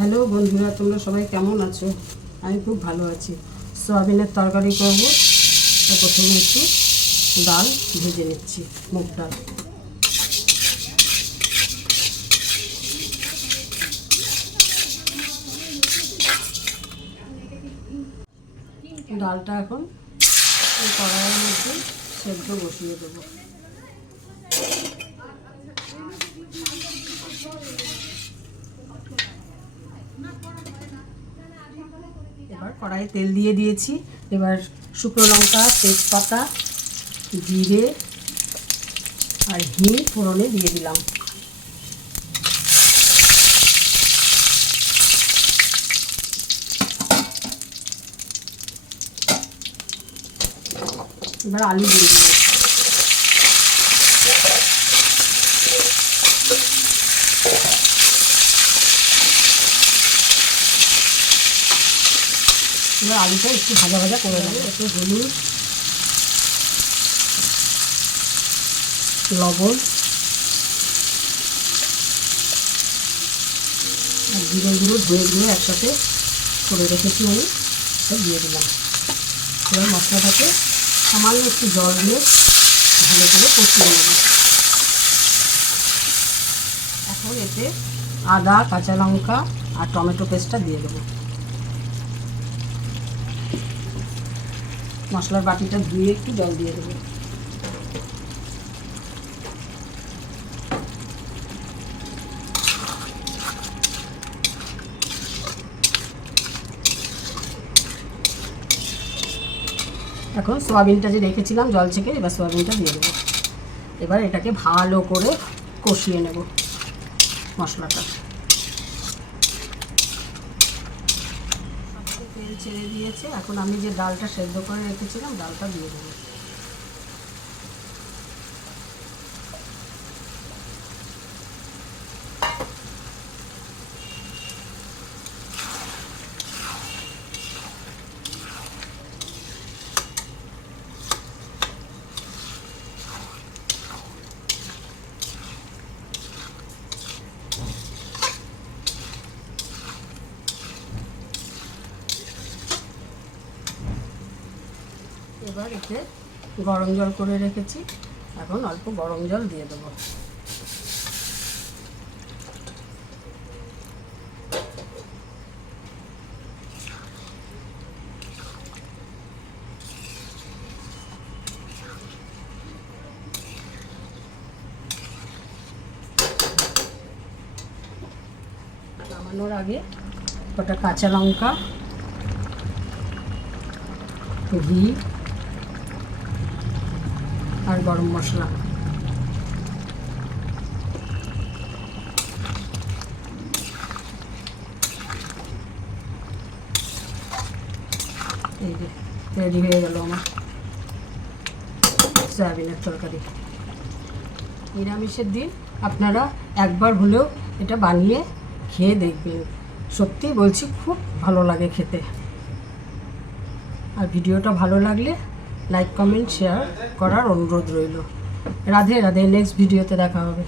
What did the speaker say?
Hello বন্ধুরা, তোমরা সবাই কেমন আছো? আমি খুব ভালো আছি। সয়াবিনের তরকারি করব। তো প্রথমে একটু ডাল ভেজে নিচ্ছি, মুগ ডাল। ডালটা এখন এই কড়াইয়ের মধ্যে সেদ্ধ বসিয়ে দেবো। এবার কড়াইয়ে তেল দিয়ে দিয়েছি। এবার শুকনো লঙ্কা, তেজপাতা, জিরে আর হিং ফোড়নে দিয়ে দিলাম। এবার আলু দিয়ে দিলাম। এবার আলুটা একটু ভাজা ভাজা করে নেবো। একটু হলুদ, লবণ আর জিরে গুঁড়ো, ধনে গুঁড়ো একসাথে করে রেখেছি আমি, সব দিয়ে দিলাম। এবার মশলাটাকে সামান্য একটু জল দিয়ে ভালো করে কষিয়ে নেব। এখন এতে আদা, কাঁচা লঙ্কা আর টমেটো পেস্টটা দিয়ে দেবো। মশলার বাটিটা ধুয়ে একটু জল দিয়ে দেবো। এখন সয়াবিনটা যে রেখেছিলাম জল থেকে, এবার সয়াবিনটা দিয়ে দেবো। এবার এটাকে ভালো করে কষিয়ে নেব মশলাটা। তেল ছেড়ে দিয়েছে। এখন আমি যে ডালটা সেদ্ধ করে রেখেছিলাম ডালটা দিয়ে দেবো। এবার এতে গরম জল করে রেখেছি, এখন অল্প গরম জল দিয়ে দেবো। নামানোর আগে কটা কাঁচা লঙ্কা, ঘি আর গরম মশলা এই যে রেডি হয়ে গেল আমার সয়াবিনের তরকারি। নিরামিষের দিন আপনারা একবার হলেও এটা বানিয়ে খেয়ে দেখবেন। সত্যি বলছি, খুব ভালো লাগে খেতে। আর ভিডিওটা ভালো লাগলে লাইক, কমেন্ট, শেয়ার করার অনুরোধ রইল। রাধে রাধে। নেক্সট ভিডিওতে দেখা হবে।